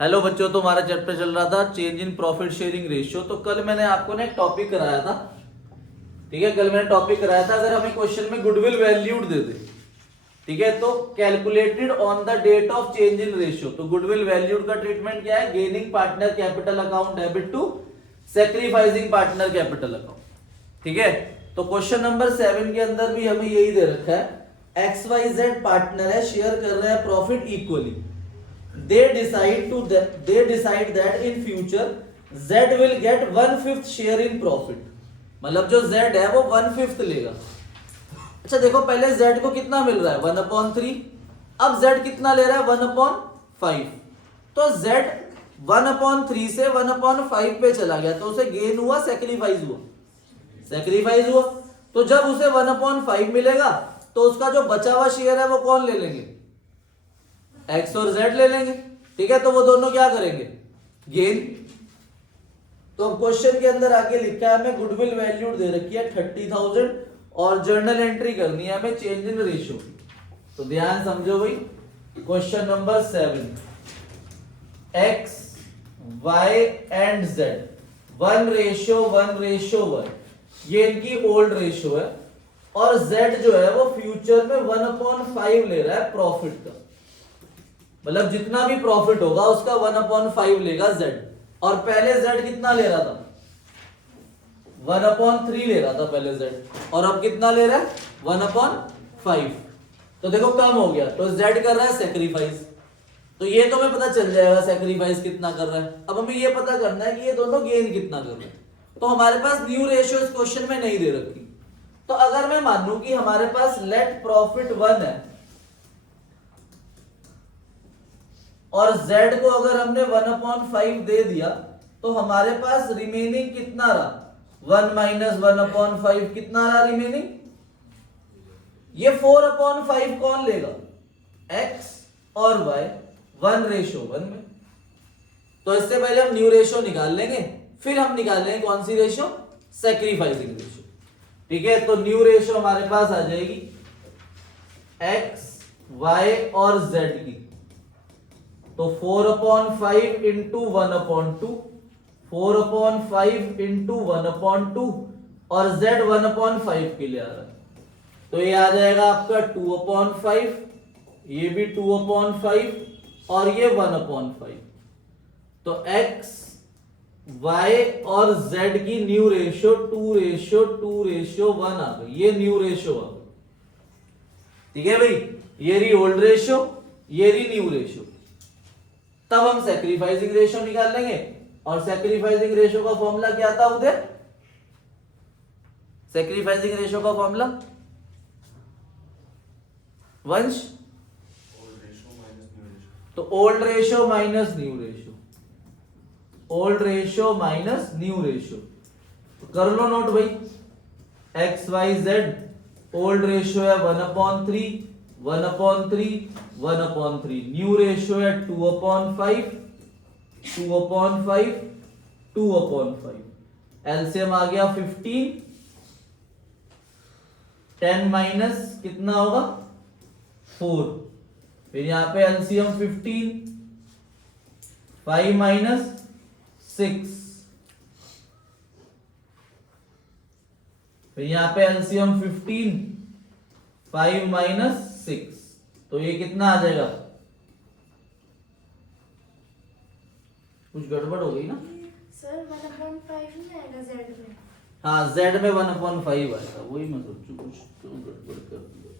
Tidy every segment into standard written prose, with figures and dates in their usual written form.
Hello बच्चों, तो हमारा चैप्टर चल रहा था change in profit sharing ratio. तो कल मैंने आपको ना एक टॉपिक कराया था, ठीक है। कल मैंने टॉपिक कराया था, अगर हमें क्वेश्चन में गुडविल वैल्यूड दे दे, ठीक है, तो calculated on the date of change in ratio. तो गुडविल वैल्यूड का ट्रीटमेंट क्या है? Gaining partner capital account debit to sacrificing partner capital account, ठीक है। तो क्वेश्चन नंबर 7 के अंदर भी हमें यही दे रखा है। एक्स वाई जेड पार्टनर है, शेयर कर रहे हैं profit equally. they decide that in future Z will get 1/5 share in profit। मतलब जो Z है वो 1/5 लेगा। अच्छा देखो, पहले Z को कितना मिल रहा है? 1/3। अब Z कितना ले रहा है? 1/5। तो Z 1/3 से 1/5 पे चला गया, तो उसे गेन हुआ, सैक्रिफाइस हुआ? सैक्रिफाइस हुआ। तो जब उसे 1/5 मिलेगा तो उसका जो बचा हुआ शेयर है वो कौन ले लेंगे? एक्स और जेड ले लेंगे, ठीक है। तो वो दोनों क्या करेंगे? गेन। तो अब क्वेश्चन के अंदर आगे लिखा है हमें गुडविल वैल्यू दे रखी है 30,000 और जर्नल एंट्री करनी है हमें चेंज इन रेशियो। तो ध्यान समझो भाई, question number 7, X Y and Z 1:1:1, ये इनकी ओल्ड रेशियो है, और जेड जो है वो फ्यूचर में 1/5 ले रहा है प्रॉफिट का। मतलब जितना भी प्रॉफिट होगा उसका 1/5 लेगा जेड। और पहले जेड कितना ले रहा था? 1/3 ले रहा था पहले जेड, और अब कितना ले रहा है? 1/5। तो देखो कम हो गया, तो जेड कर रहा है सेक्रीफाइस। तो ये तो हमें पता चल जाएगा सेक्रीफाइस कितना कर रहा है। अब हमें ये पता करना है कि ये दोनों गेन कितना कर रहे हैं। तो हमारे पास न्यू रेशियो इस क्वेश्चन में नहीं दे रखी। तो अगर मैं मानूं कि हमारे पास लेट प्रॉफिट 1 है और z को अगर हमने 1/5 दे दिया, तो हमारे पास रिमेनिंग कितना रहा? 1 - 1/5 कितना रहा रिमेनिंग? ये 4/5 कौन लेगा? x और y 1:1 में। तो इससे पहले हम न्यू रेशियो निकाल लेंगे, फिर हम निकाल लेंगे कौन सी रेशियो? सैक्रिफाइसिंग रेशियो, ठीक है। तो न्यू रेशियो हमारे पास आ जाएगी x, y और z की। तो 4/5 इंटू 1/2, 4/5 इंटू 1/2, और z 1/5 के लिए आ रहा है। तो ये आ जाएगा आपका 2/5, ये भी 2/5 और ये 1/5। तो x, y और z की न्यू रेशियो 2:2:1 आ गई। ये न्यू रेशियो आ गई, ठीक है भाई। ये रही ओल्ड रेशियो, ये रही न्यू रेशियो। तब हम सैक्रिफाइसिंग रेशियो निकाल लेंगे, और सैक्रिफाइसिंग रेशियो का फॉर्मूला क्या था उधर? सैक्रिफाइसिंग रेशियो का फॉर्मूला वंश, तो old ratio minus new ratio, old ratio minus new ratio. तो कर लो नोट भाई, X Y Z old ratio है 1/3, 1/3, 1/3। न्यू रेशियो है 2/5, 2/5, 2/5। एलसीएम आ गया 15, 10 माइनस कितना होगा? 4। फिर यहां पे एलसीएम 15, 5 माइनस 6, फिर यहां पे एलसीएम 15, 5 माइनस 6। तो ये कितना आ जाएगा? कुछ गड़बड़ हो गई ना सर? 1/5 नहीं आएगा जेड में? हाँ, जेड में 1/5 आएगा। वही मैं सोचू कुछ तो गड़बड़ कर दिया।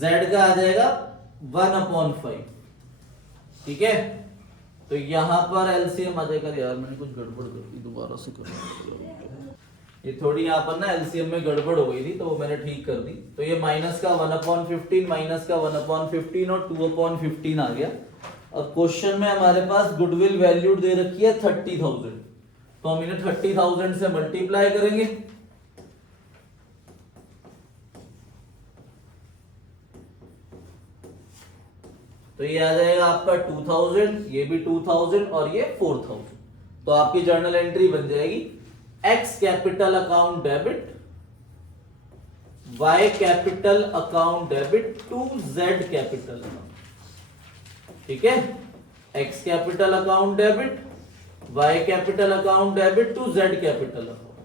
जेड का आ जाएगा 1/5, ठीक है। तो यहां पर एलसीएम आ जाएगा। यार मैंने कुछ गड़बड़ कर दी, दोबारा से करना। ये थोड़ी यहाँ पर ना एलसीएम में गड़बड़ हो गई थी, तो वो मैंने ठीक कर दी। तो ये माइनस का 1/15, माइनस का 1/15 और 2/15 आ गया। अब क्वेश्चन में हमारे पास गुडविल वैल्यू दे रखी है 30,000, तो हम इन्हें 30,000 से मल्टीप्लाई करेंगे। तो ये आ जाएगा आपका 2000, ये भी 2000 और ये 4000। तो आपकी जर्नल एंट्री बन जाएगी X capital account debit, Y capital account debit to Z capital account. ठीक है, X capital account debit, Y capital account debit to Z capital account,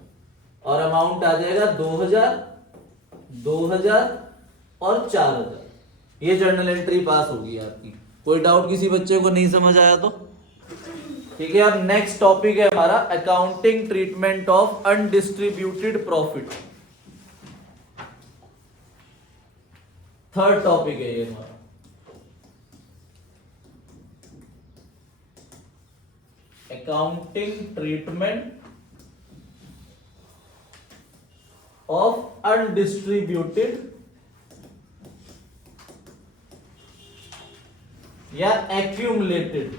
और अमाउंट आ जाएगा 2000, 2000 और 4000। ये जर्नल एंट्री पास होगी आपकी। कोई डाउट किसी बच्चे को नहीं समझ आया तो? ठीक है, अब नेक्स्ट टॉपिक है हमारा accounting treatment of undistributed profit. Third topic है ये हमारा। अकाउंटिंग ट्रीटमेंट ऑफ अनडिस्ट्रीब्यूटेड या एक्यूमुलेटेड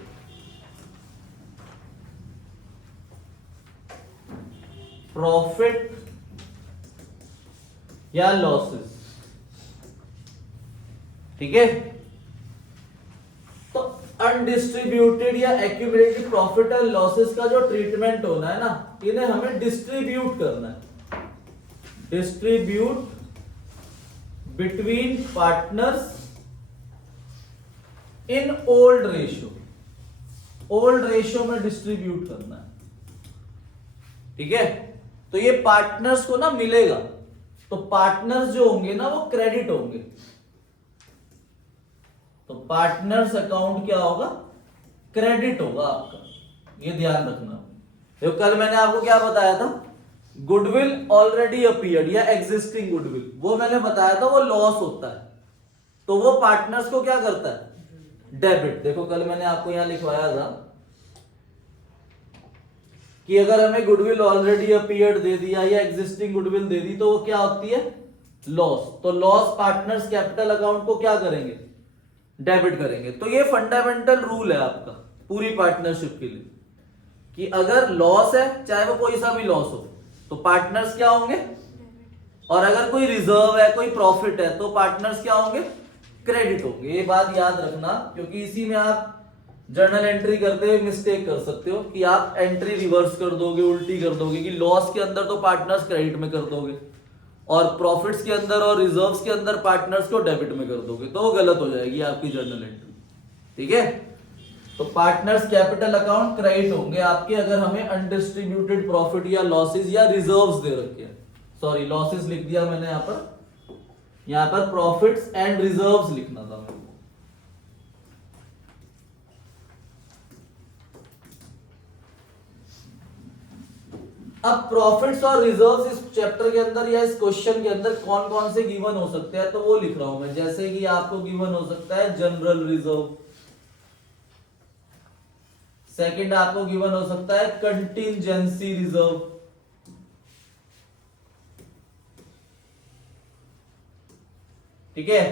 प्रॉफिट या लॉसेस। ठीक है, तो अनडिस्ट्रीब्यूटेड या एक्यूमुलेटेड प्रॉफिट और लॉसेस का जो ट्रीटमेंट होना है ना, इन्हें हमें डिस्ट्रीब्यूट करना है। Distribute between partners in old ratio. Old ratio में डिस्ट्रीब्यूट करना है। ठीक है, तो ये पार्टनर्स को ना मिलेगा, तो पार्टनर्स जो होंगे ना वो क्रेडिट होंगे। तो पार्टनर्स अकाउंट क्या होगा? क्रेडिट होगा आपका, ये ध्यान रखना। देखो कल मैंने आपको क्या बताया था, गुडविल ऑलरेडी अपीयर्ड या एग्जिस्टिंग गुडविल, वो मैंने बताया था वो लॉस होता है, तो वो पार्टनर्स को क्या करता है? डेबिट। देखो कल मैंने आपको यहां लिखवाया था कि अगर हमें गुडविल ऑलरेडी अपीयर्ड दे दिया या एग्जिस्टिंग गुडविल दे दी तो वो क्या होती है? लॉस। तो लॉस पार्टनर्स कैपिटल अकाउंट को क्या करेंगे? डेबिट करेंगे। तो ये फंडामेंटल रूल है आपका पूरी पार्टनरशिप के लिए कि अगर लॉस है, चाहे वो कोई सा भी लॉस हो, तो पार्टनर्स क्या होंगे? और अगर कोई रिजर्व है, कोई प्रॉफिट है, तो पार्टनर्स क्या होंगे? क्रेडिट होंगे। ये बात याद रखना, क्योंकि इसी में आप जर्नल एंट्री करते हुए मिस्टेक कर सकते हो कि आप एंट्री रिवर्स कर दोगे, उल्टी कर दोगे कि लॉस के अंदर तो पार्टनर्स क्रेडिट में कर दोगे और प्रॉफिट्स के अंदर और रिजर्व्स के अंदर पार्टनर्स को डेबिट में कर दोगे, तो वो गलत हो जाएगी आपकी जर्नल एंट्री। ठीक है, तो पार्टनर्स कैपिटल अकाउंट क्रेडिट होंगे आपके अगर हमें अनडिस्ट्रीब्यूटेड प्रॉफिट या लॉसेस या रिजर्व्स दे रखे हैं। सॉरी, लॉसेस लिख दिया मैंने यहां पर प्रॉफिट्स एंड रिजर्व्स लिखना था मेरे को। अब प्रॉफिट्स और रिजर्व्स इस चैप्टर के अंदर या इस क्वेश्चन के अंदर कौन कौन से गिवन हो सकते हैं, तो वो लिख रहा हूं मैं। जैसे कि आपको गिवन हो सकता है जनरल रिजर्व, सेकंड आपको गिवन हो सकता है कंटिंजेंसी रिजर्व, ठीक है,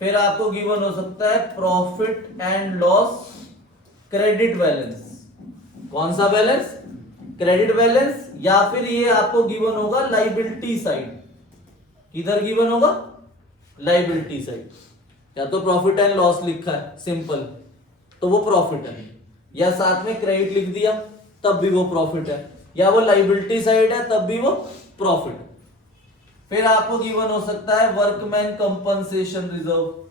फिर आपको गिवन हो सकता है profit and loss credit balance. कौन सा बैलेंस? Credit balance. या फिर ये आपको गिवन होगा लाइबिलिटी साइड। किधर गिवन होगा? Liability side. या तो प्रॉफिट एंड लॉस लिखा है सिंपल, तो वो प्रॉफिट है, या साथ में क्रेडिट लिख दिया तब भी वो प्रॉफिट है, या वो लाइबिलिटी साइड है तब भी वो प्रॉफिट है। फिर आपको गिवन हो सकता है वर्कमैन कंपनसेशन रिजर्व।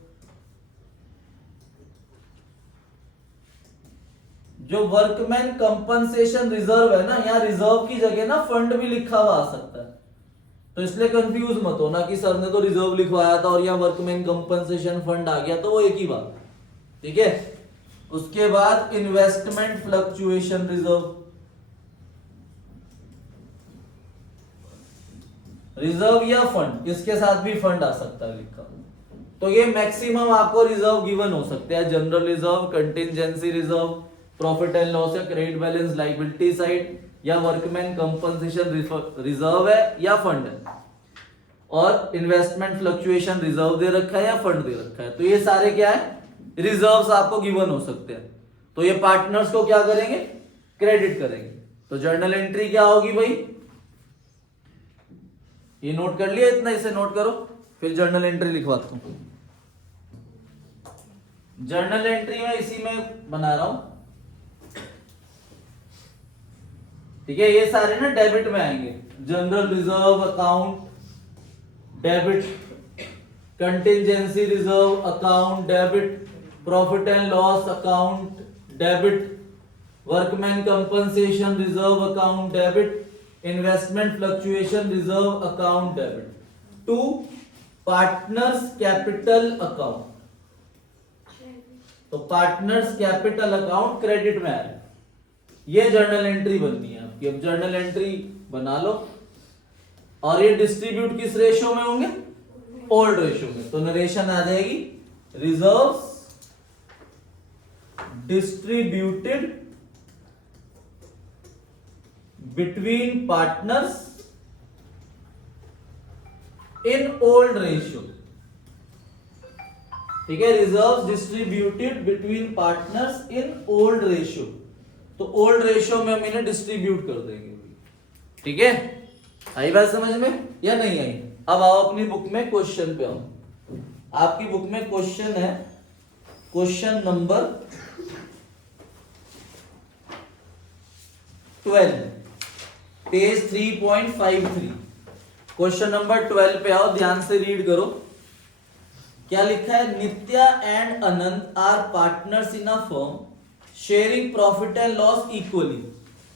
जो वर्कमैन कंपनसेशन रिजर्व है ना, यहाँ रिजर्व की जगह ना फंड भी लिखा हुआ आ सकता है, तो इसलिए कंफ्यूज मत होना कि सर ने तो रिजर्व लिखवाया था और यहाँ वर्कमैन कंपनसेशन फंड आ गया, तो वो एक ही बात। ठीक है, उसके बाद इन्वेस्टमेंट फ्लक्चुएशन रिजर्व। रिजर्व या फंड, इसके साथ भी फंड आ सकता है लिखा। तो ये मैक्सिमम आपको रिजर्व गिवन हो सकते हैं, general reserve, contingency reserve, profit and loss या क्रेडिट बैलेंस लाइबिलिटी साइड, या वर्कमैन कंपनसेशन रिजर्व है या फंड है, और इन्वेस्टमेंट फ्लक्चुएशन रिजर्व दे रखा है या फंड दे रखा है। तो ये सारे क्या है? रिजर्व्स आपको गिवन हो सकते हैं। तो ये पार्टनर्स को क्या करेंगे? क्रेडिट करेंगे। तो जर्नल एंट्री क्या होगी भाई? ये नोट कर लिया, इतना इसे नोट करो, फिर जर्नल एंट्री लिखवाता हूं। जर्नल एंट्री में इसी में बना रहा हूं, ठीक है। ये सारे ना डेबिट में आएंगे, general reserve account, debit, contingency reserve account debit, profit and loss account debit, workman compensation reserve account debit, investment fluctuation reserve account debit. 2 partners capital account. तो पार्टनर्स कैपिटल अकाउंट क्रेडिट में आएगा. ये journal entry बननी है आपकी. अब journal entry बना लो. और ये डिस्ट्रीब्यूट किस रेशियो में होंगे? ओल्ड रेशियो में. तो नरेशन आ जाएगी reserves distributed between partners in old ratio. ठीक है, reserves distributed between partners in old ratio. तो ओल्ड रेशियो में हम इन्हें डिस्ट्रीब्यूट कर देंगे. ठीक है, आई बात समझ में या नहीं आई? अब आओ अपनी बुक में क्वेश्चन पे आओ. आपकी बुक में क्वेश्चन है, question number 12, page 3.53. Question number 12 पे आओ, ध्यान से रीड करो. क्या लिखा है? Nitya and Anant are partners in a firm sharing profit and loss equally.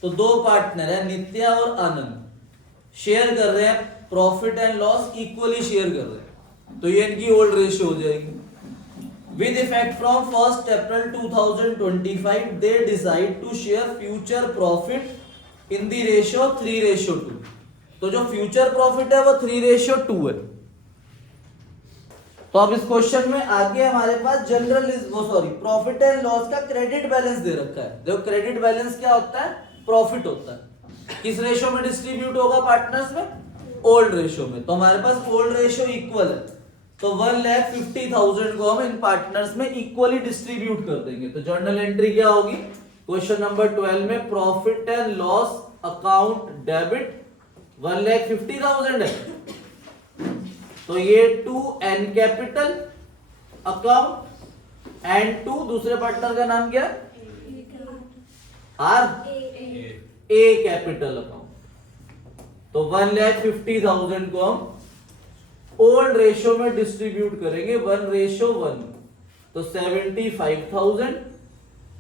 तो दो पार्टनर है, नित्या और आनंद, शेयर कर रहे हैं profit and loss, equally share कर रहे हैं. तो ये इनकी ओल्ड रेशियो हो जाएगी. With effect from 1 April 2025 they decide to share future profit in the ratio 3:2. तो जो फ्यूचर प्रॉफिट है वो 3:2 है. तो अब इस क्वेश्चन में आगे हमारे पास जनरल प्रॉफिट एंड लॉस का क्रेडिट बैलेंस दे रखा है. देखो क्रेडिट बैलेंस क्या होता है? प्रॉफिट होता है. किस रेशियो में डिस्ट्रीब्यूट होगा पार्टनर्स में? ओल्ड रेशियो में. तो हमारे पास ओल्ड रेशियो इक्वल है. तो 1,50,000 को हम इन पार्टनर्स में इक्वली डिस्ट्रीब्यूट कर देंगे. तो जर्नल एंट्री क्या होगी क्वेश्चन नंबर 12 में? Profit and loss account debit 1,50,000 है. तो ये 2 एन कैपिटल अकाउंट एंड 2 दूसरे पार्टनर का नाम क्या है? R A capital account. तो 1,50,000 को हम ओल्ड रेशियो में डिस्ट्रीब्यूट करेंगे 1:1. तो 75,000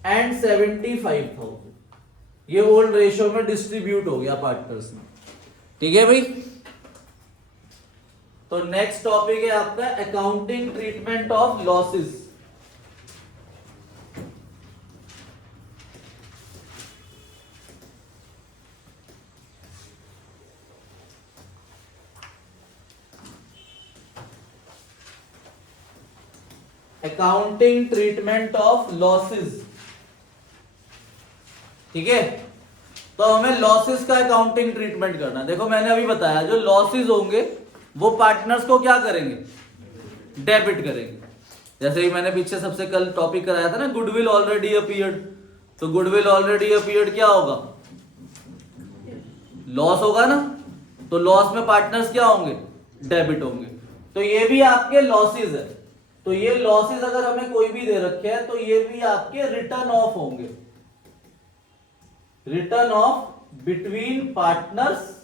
एंड 75,000 ये ओल्ड रेशियो में डिस्ट्रीब्यूट हो गया पार्टनर्स में. ठीक है भाई. तो नेक्स्ट टॉपिक है आपका accounting treatment of losses. Accounting treatment of losses. ठीक है, तो हमें लॉसेस का अकाउंटिंग ट्रीटमेंट करना. देखो मैंने अभी बताया जो लॉसेस होंगे वो पार्टनर्स को क्या करेंगे? डेबिट करेंगे. जैसे ही मैंने पीछे सबसे कल टॉपिक कराया था ना, गुडविल ऑलरेडी अपीयर्ड. तो गुडविल ऑलरेडी अपीयर्ड क्या होगा? लॉस होगा ना. तो लॉस में पार्टनर्स क्या होंगे? डेबिट होंगे. तो ये भी आपके लॉसेस है. तो ये लॉसेस अगर हमें कोई भी दे रखे हैं तो ये भी आपके रिटर्न ऑफ होंगे. Return of between partners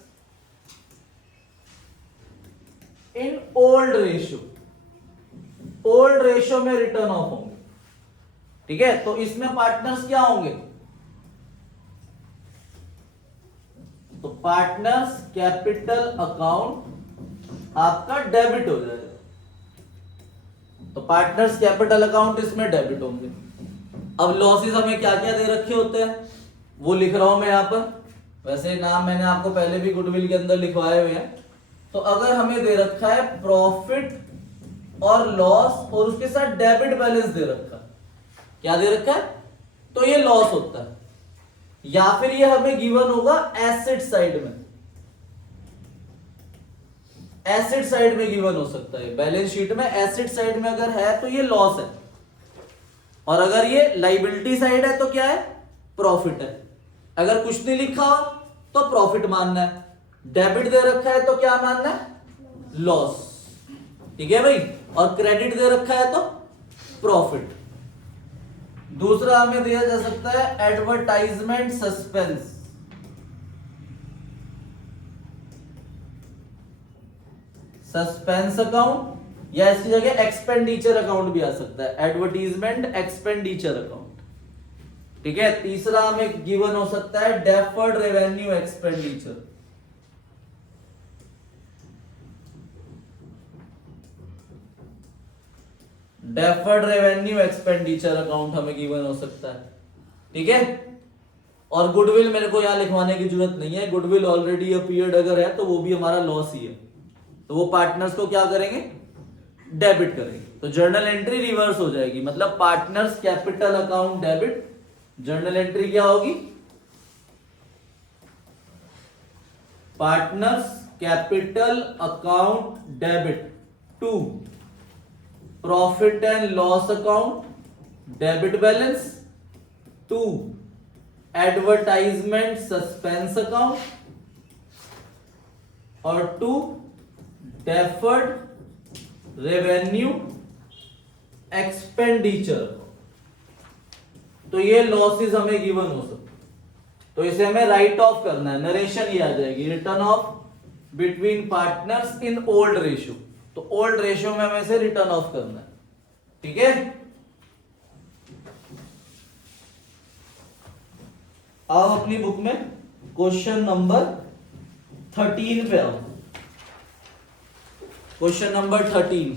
in old ratio. Old ratio में रिटर्न ऑफ होंगे. ठीक है, तो इसमें पार्टनर्स क्या होंगे? तो पार्टनर्स कैपिटल अकाउंट आपका डेबिट हो जाएगा. तो पार्टनर्स कैपिटल अकाउंट इसमें डेबिट होंगे. अब लॉसेस हमें क्या क्या दे रखे होते हैं वो लिख रहा हूं मैं यहां पर. वैसे नाम मैंने आपको पहले भी गुडविल के अंदर लिखवाए हुए हैं. तो अगर हमें दे रखा है प्रॉफिट और लॉस और उसके साथ डेबिट बैलेंस दे रखा है, क्या दे रखा है? तो ये लॉस होता है. या फिर ये हमें गिवन होगा एसेट साइड में. एसेट साइड में गिवन हो सकता है. बैलेंस शीट में एसेट साइड में अगर है तो ये लॉस है. और अगर ये लाइबिलिटी साइड है तो क्या है? प्रॉफिट है. अगर कुछ नहीं लिखा हो तो प्रॉफिट मानना है. डेबिट दे रखा है तो क्या मानना है? लॉस. ठीक है भाई. और क्रेडिट दे रखा है तो प्रॉफिट. दूसरा हमें दिया जा सकता है एडवर्टाइजमेंट सस्पेंस अकाउंट या इसकी जगह एक्सपेंडिचर अकाउंट भी आ सकता है, एडवर्टीजमेंट एक्सपेंडिचर अकाउंट। ठीक है, तीसरा हमें गिवन हो सकता है deferred revenue expenditure. Deferred revenue expenditure account हमें गिवन हो सकता है। ठीक है, और गुडविल मेरे को यहां लिखवाने की जरूरत नहीं है, गुडविल ऑलरेडी अपीयर्ड अगर है तो वो भी हमारा लॉस ही है, तो वो पार्टनर्स को क्या करेंगे, डेबिट करेंगे। तो जर्नल एंट्री रिवर्स हो जाएगी, मतलब partners capital account debit, journal entry क्या होगी, partners capital account debit to profit and loss account debit balance to advertisement suspense account और टू डेफर्ड रेवेन्यू एक्सपेंडिचर। तो ये लॉसेस हमें गिवन हो सकते, तो इसे हमें राइट ऑफ करना है, नरेशन ही आ जाएगी, return of between partners in old ratio. तो ओल्ड रेशियो में हमें इसे रिटर्न ऑफ करना है। ठीक है, आओ अपनी बुक में क्वेश्चन नंबर 13 पे आओ। Question number 13,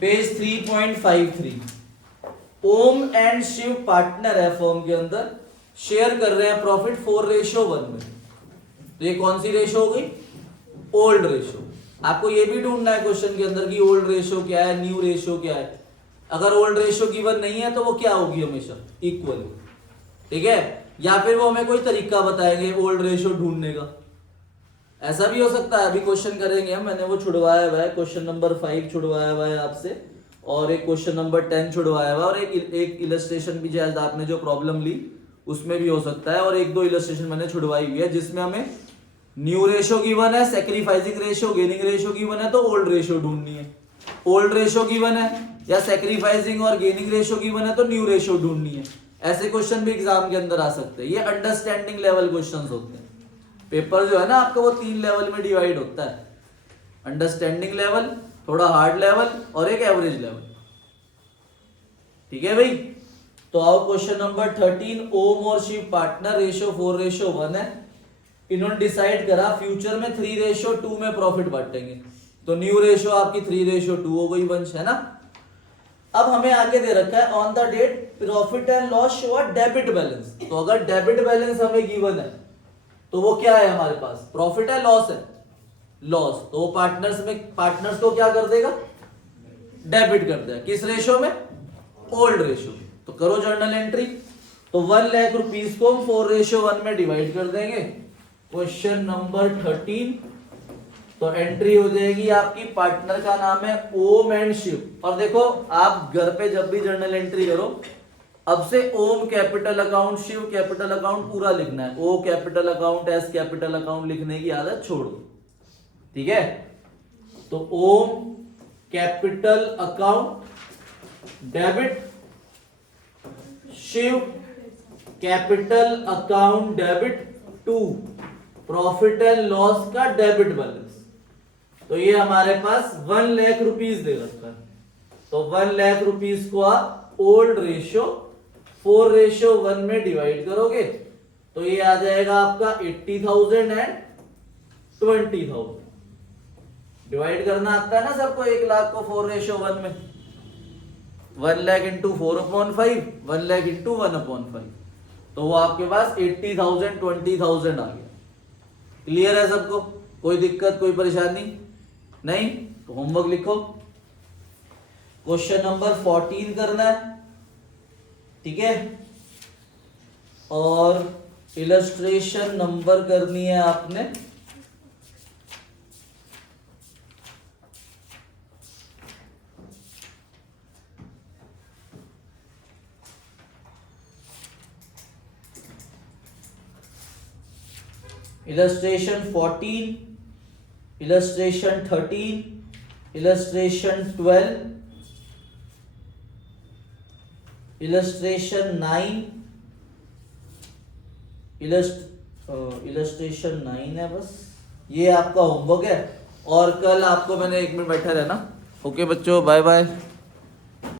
page 3.53। Om and Shiv partner है फर्म के अंदर, शेयर कर रहे हैं प्रॉफिट 4:1 में। तो ये कौन सी रेशो हो गई, ओल्ड रेशो। आपको ये भी ढूंढना है क्वेश्चन के अंदर कि ओल्ड रेशो क्या है, न्यू रेशो क्या है। अगर ओल्ड रेशो गिवन नहीं है तो वो क्या होगी, हमेशा इक्वल। ठीक है, या फिर वो हमें कोई तरीका बताएंगे ओल्ड रेशो ढूंढने का, ऐसा भी हो सकता है। अभी क्वेश्चन करेंगे हम, मैंने वो छुड़वाया हुआ है, क्वेश्चन नंबर 5 छुड़वाया हुआ है आपसे, और एक क्वेश्चन नंबर 10 छुड़वाया हुआ है, और एक इलस्ट्रेशन भी शायद आपने जो प्रॉब्लम ली उसमें भी हो सकता है, और 1-2 इलस्ट्रेशन मैंने छुड़वाई हुई है जिसमें हमें न्यू रेशो गिवन है, sacrificing ratio, gaining ratio given है, तो ओल्ड रेशो ढूंढनी है। ओल्ड रेशो गिवन है या सैक्रिफाइसिंग और गेनिंग रेशो गिवन है तो न्यू रेशो ढूंढनी है। ऐसे क्वेश्चन भी एग्जाम के अंदर आ सकते हैं। ये अंडरस्टैंडिंग लेवल क्वेश्चंस होते हैं। पेपर जो है ना आपका वो 3 लेवल में डिवाइड होता है, अंडरस्टैंडिंग लेवल, थोड़ा हार्ड लेवल और एक एवरेज लेवल। ठीक है भाई, तो आओ क्वेश्चन नंबर 13। ओम और शिव पार्टनर, रेशो 4:1 है। इन्होंने डिसाइड करा फ्यूचर में 3:2 में प्रॉफिट बांटेंगे, तो न्यू रेशो आपकी 3:2 हो गई वंश, है ना। अब हमें आगे दे रखा है on the date profit and loss show debit balance. तो अगर डेबिट बैलेंस हमें गिवन है तो वो क्या है हमारे पास, प्रॉफिट है लॉस है, लॉस। तो वो पार्टनर्स को क्या कर देगा, डेबिट कर देगा। किस रेशो में, ओल्ड रेशो। तो करो जर्नल एंट्री। तो 1 लाख रुपीस को हम 4:1 में डिवाइड कर देंगे। क्वेश्चन नंबर 13, तो एंट्री हो जाएगी आपकी, पार्टनर का नाम है ओम एंड शिव। और देखो आप घर पे जब भी जर्नल एंट्री करो, अब से Om capital account, Shiv capital account पूरा लिखना है। O capital account, S capital account लिखने की आदत छोड़ दो। ठीक है, तो Om capital account debit, Shiv capital account debit to profit and loss का डेबिट बैलेंस। तो ये हमारे पास 1 लाख रुपीस दे रखा है। तो 1 लाख रुपीस को आप ओल्ड रेशियो 4:1 में डिवाइड करोगे तो ये आ जाएगा आपका 80,000 एंड 20,000। डिवाइड करना आता है ना सबको 1 लाख को 4:1 में। 1 लाख इंटू 4/5, 1 लाख इंटू 1/5, तो वो आपके पास 80,000 20,000 आ गया। क्लियर है सबको, कोई दिक्कत कोई परेशानी नहीं? तो होमवर्क लिखो, क्वेश्चन नंबर 14 करना है। ठीक है, और इलस्ट्रेशन नंबर करनी है आपने illustration 14, illustration 13, illustration 12, illustration 9, illustration 9 है बस, ये आपका होमवर्क है। और कल आपको मैंने 1 मिनट बैठा रहना। ओके बच्चों, बाय बाय।